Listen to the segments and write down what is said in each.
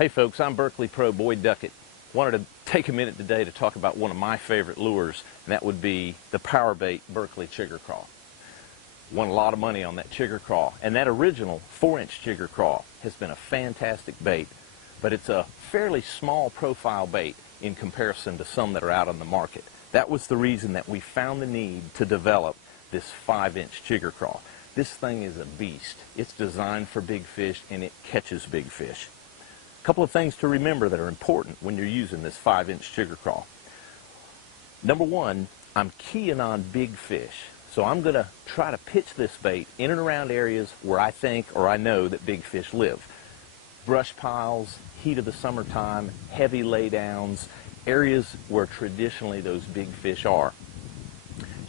Hey folks, I'm Berkley Pro Boyd Duckett. Wanted to take a minute today to talk about one of my favorite lures, and that would be the PowerBait Berkley Chigger Craw. Won a lot of money on that Chigger Craw, and that original 4-inch Chigger Craw has been a fantastic bait, but it's a fairly small profile bait in comparison to some that are out on the market. That was the reason that we found the need to develop this 5-inch Chigger Craw. This thing is a beast. It's designed for big fish, and it catches big fish. A couple of things to remember that are important when you're using this 5-inch Chigger Craw. Number one, I'm keying on big fish. So I'm going to try to pitch this bait in and around areas where I think or I know that big fish live. Brush piles, heat of the summertime, heavy laydowns, areas where traditionally those big fish are.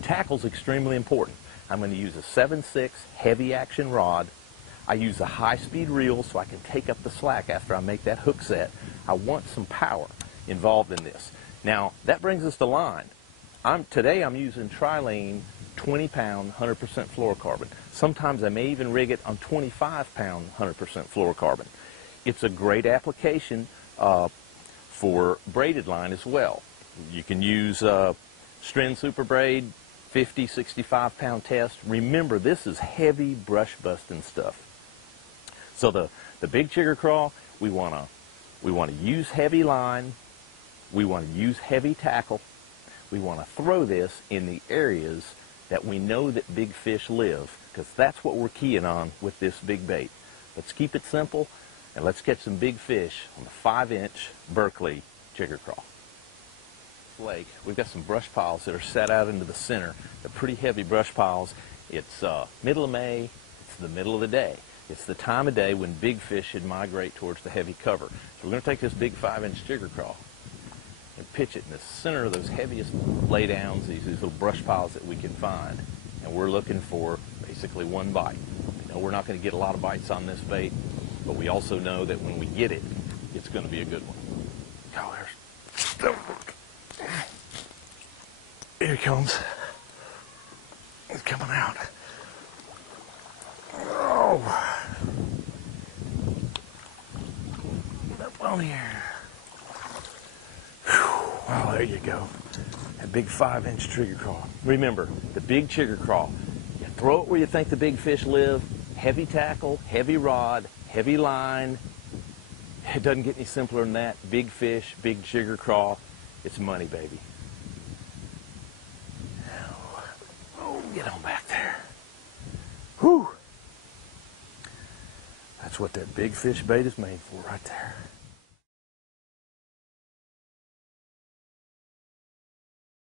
Tackle's extremely important. I'm going to use a 7/6 heavy action rod. I use a high-speed reel so I can take up the slack after I make that hook set. I want some power involved in this. Now, that brings us to line. Today I'm using Trilene 20-pound 100% fluorocarbon. Sometimes I may even rig it on 25-pound 100% fluorocarbon. It's a great application for braided line as well. You can use Stren Super Braid, 50, 65-pound test. Remember, this is heavy brush busting stuff. So the big Chigger Craw, we want to use heavy line, we want to use heavy tackle, we want to throw this in the areas that we know that big fish live, because that's what we're keying on with this big bait. Let's keep it simple, and let's catch some big fish on the 5-inch Berkley Chigger Craw. Lake, we've got some brush piles that are set out into the center. They're pretty heavy brush piles. It's middle of May, it's the middle of the day. It's the time of day when big fish should migrate towards the heavy cover. So we're going to take this big 5-inch Chigger Craw and pitch it in the center of those heaviest laydowns, these little brush piles that we can find. And we're looking for basically one bite. We know we're not going to get a lot of bites on this bait, but we also know that when we get it, it's going to be a good one. Oh, here he comes. He's coming out. Oh. Up on here. Whew. Oh, there you go. That big 5-inch Chigger Craw. Remember, the big Chigger Craw. You throw it where you think the big fish live. Heavy tackle, heavy rod, heavy line. It doesn't get any simpler than that. Big fish, big Chigger Craw. It's money, baby. Oh, get on back there. Whew. That's what that big fish bait is made for right there.